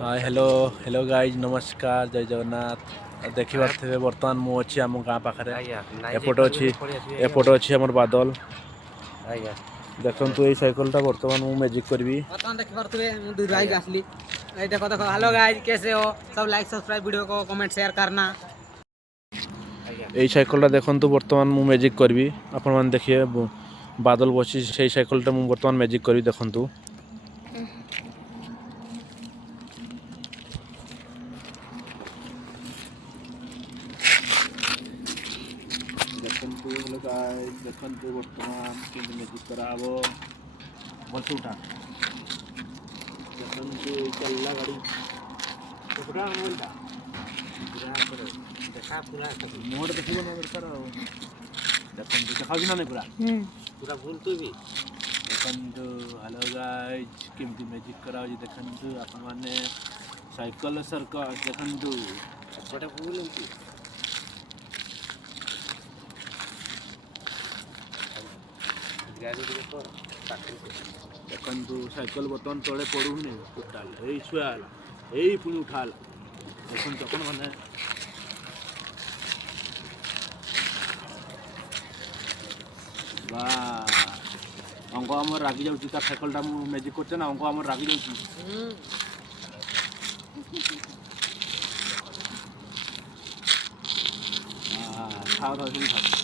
Hi hello hello guys नमस्कार जय जगन्नाथ देखि पारे बर्तमान मु अच्छी आम गाँ पाखे एपटे अच्छी आम बादल देखु ये साइकेल बर्तमान मु मैजिक करी देखि पारे दूर भाई आसली देखो देखो हेलो गाइस कैसे हो सब लाइक सब्सक्राइब वीडियो को कमेंट शेयर करना। यही साइकेल देखु बर्तमान मु मैजिक करी आपण मैंने देखिए बादल बसी से साइकेल मु बर्तमान मैजिक करी देखु देखु हेलो गाइस देखु बर्तमान केमती मैजिक कराहब भल से उठा देखु चलला गाड़ी पूरा मोबाइलटा देखा पूरा मोड देखिब ना दरकार देखु देखा ना नहीं पूरा पूरा भूल तू भी देखु हेलो गाइस केमती मैजिक करा देखु आपण माने साइकिल सर्कस देखु एपटे भूल एमती देखु साइकेल बर्तमान तले पड़ूनी टोटाल यही शुआला यही पुणी उठाला देखु चकन मैंने अंक आम रागी जाऊँगी तार साइकेल मैजिक करते ना अंक आम रागी जाऊँगी खाओ